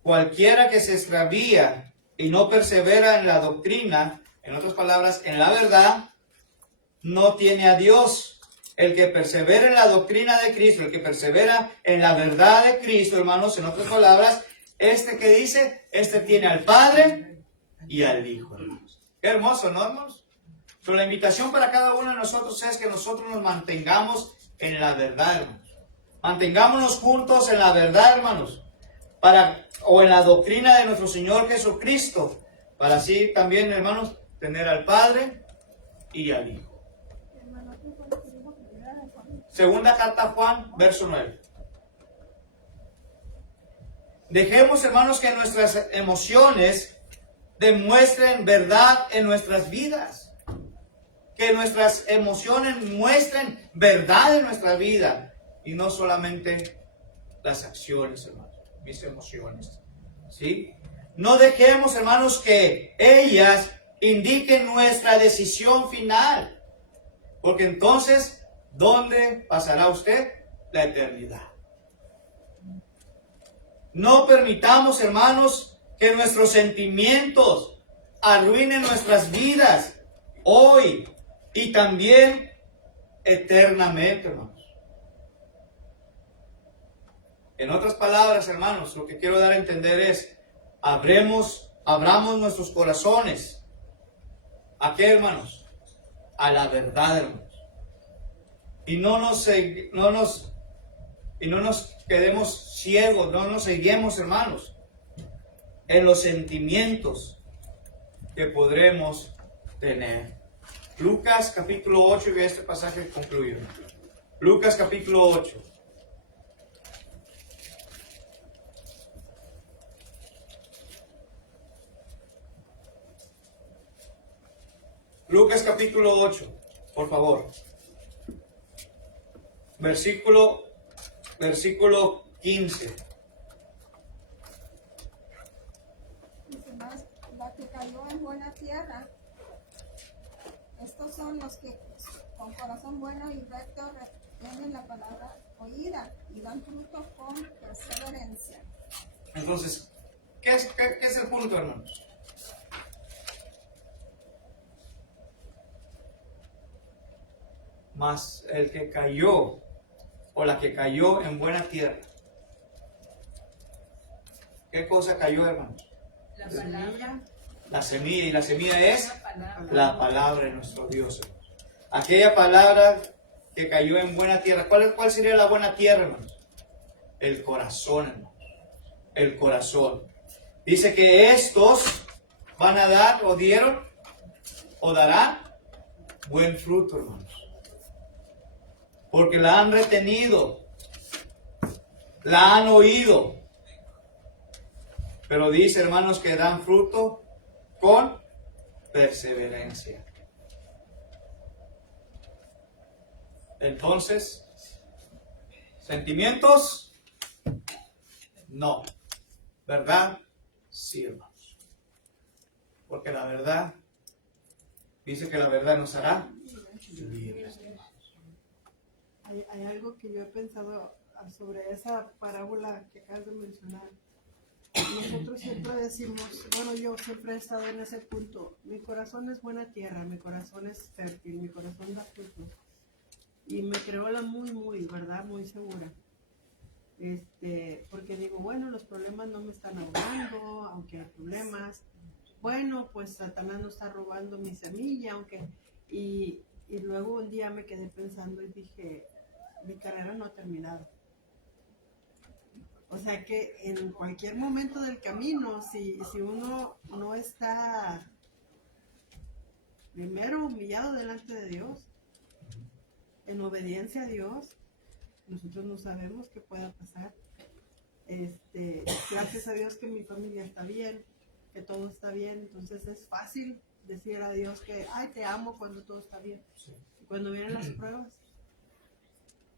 Cualquiera que se extravía y no persevera en la doctrina, en otras palabras, en la verdad, no tiene a Dios. El que persevera en la doctrina de Cristo, el que persevera en la verdad de Cristo, hermanos, en otras palabras, que dice, tiene al Padre y al Hijo, hermanos. Qué hermoso, ¿no, hermanos? Pero la invitación para cada uno de nosotros es que nosotros nos mantengamos en la verdad, hermanos. Mantengámonos juntos en la verdad, hermanos. O en la doctrina de nuestro Señor Jesucristo. Para así también, hermanos, tener al Padre y al Hijo. Hermano, ¿qué fue lo que dijo primera de Juan? Segunda carta a Juan, verso 9. Dejemos, hermanos, que nuestras emociones demuestren verdad en nuestras vidas. Que nuestras emociones muestren verdad en nuestra vida. Y no solamente las acciones, hermanos, mis emociones. ¿Sí? No dejemos, hermanos, que ellas indiquen nuestra decisión final. Porque entonces, ¿dónde pasará usted? La eternidad. No permitamos, hermanos, que nuestros sentimientos arruinen nuestras vidas hoy y también eternamente, hermanos. En otras palabras, hermanos, lo que quiero dar a entender es, abramos nuestros corazones. ¿A qué, hermanos? A la verdad, hermanos. Y no nos quedemos ciegos, no nos ceguemos, hermanos, en los sentimientos que podremos tener. Lucas capítulo 8, y este pasaje concluye. Lucas capítulo 8. Lucas capítulo 8, por favor. Versículo 15. Dice más, la que cayó en buena tierra. Estos son los que con corazón bueno y recto retienen la palabra oída y dan fruto con perseverancia. Entonces, ¿qué es el punto, hermanos? Mas el que cayó, o la que cayó en buena tierra. ¿Qué cosa cayó, hermanos? La palabra. La semilla, y la semilla es La palabra. la palabra de nuestro Dios. Aquella palabra que cayó en buena tierra. ¿Cuál sería la buena tierra, hermanos? El corazón, hermanos. El corazón. Dice que estos van a dar, o dieron, o darán buen fruto, hermanos. Porque la han retenido, la han oído. Pero dice, hermanos, que dan fruto con perseverancia. Entonces, sentimientos, no. ¿Verdad? Sí, hermanos. Porque la verdad, dice que la verdad nos hará libres. Hay algo que yo he pensado sobre esa parábola que acabas de mencionar. Nosotros siempre decimos, bueno, yo siempre he estado en ese punto, mi corazón es buena tierra, mi corazón es fértil, mi corazón da frutos. Y me creo la muy, ¿verdad? Muy segura. Porque digo, bueno, los problemas no me están ahogando, aunque hay problemas. Bueno, pues Satanás no está robando mi semilla, aunque... Y luego un día me quedé pensando y dije, mi carrera no ha terminado. O sea que en cualquier momento del camino, si uno no está primero humillado delante de Dios, en obediencia a Dios, nosotros no sabemos qué pueda pasar. Gracias a Dios que mi familia está bien, que todo está bien, entonces es fácil decir a Dios que, ay, te amo cuando todo está bien. Cuando vienen las pruebas,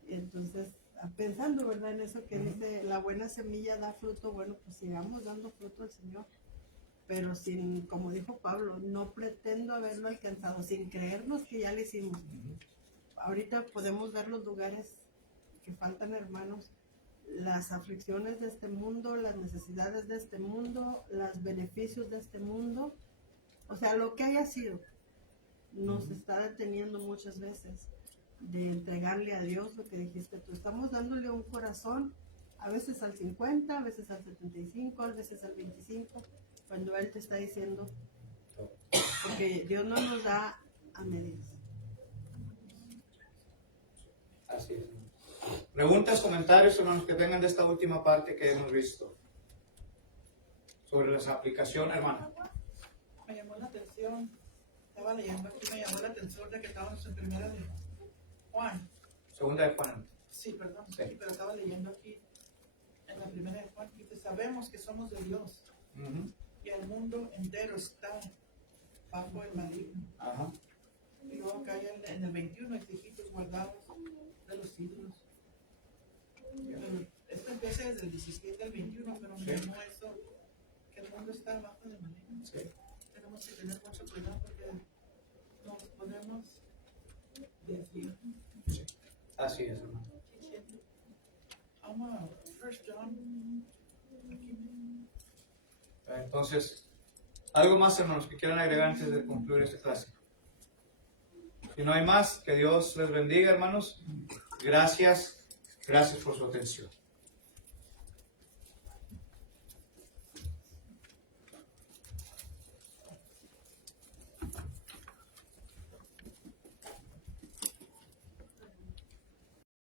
entonces pensando, ¿verdad? En eso que dice, la buena semilla da fruto, bueno, pues sigamos dando fruto al Señor, pero sin, como dijo Pablo, no pretendo haberlo alcanzado, sin creernos que ya lo hicimos. Ahorita podemos ver los lugares que faltan, hermanos, las aflicciones de este mundo, las necesidades de este mundo, los beneficios de este mundo, o sea, lo que haya sido, nos está deteniendo muchas veces de entregarle a Dios lo que dijiste tú. Estamos dándole un corazón, a veces al 50, a veces al 75, a veces al 25, cuando Él te está diciendo, porque Dios no nos da a medias. Así es. Preguntas, comentarios, hermanos, que tengan de esta última parte que hemos visto sobre las aplicaciones, hermano. Me llamó la atención, estaba leyendo aquí, me llamó la atención de que estábamos en primera de Juan. Segunda de Juan. Sí, perdón, Sí. sí, pero estaba leyendo aquí en la primera de Juan, dice, sabemos que somos de Dios y el mundo entero está bajo el maligno. Ajá. Y luego acá en el 21 dice, hijitos guardados de los ídolos. Pero esto empieza desde el 17 al 21, pero me llamó eso, que el mundo está bajo el maligno. Sí. Tenemos que tener mucho cuidado porque nos podemos desviar. Sí. Así es, hermano. Vamos a 1 John. Entonces, algo más, hermanos, que quieran agregar antes de concluir esta clase. Si no hay más, que Dios les bendiga, hermanos. Gracias por su atención.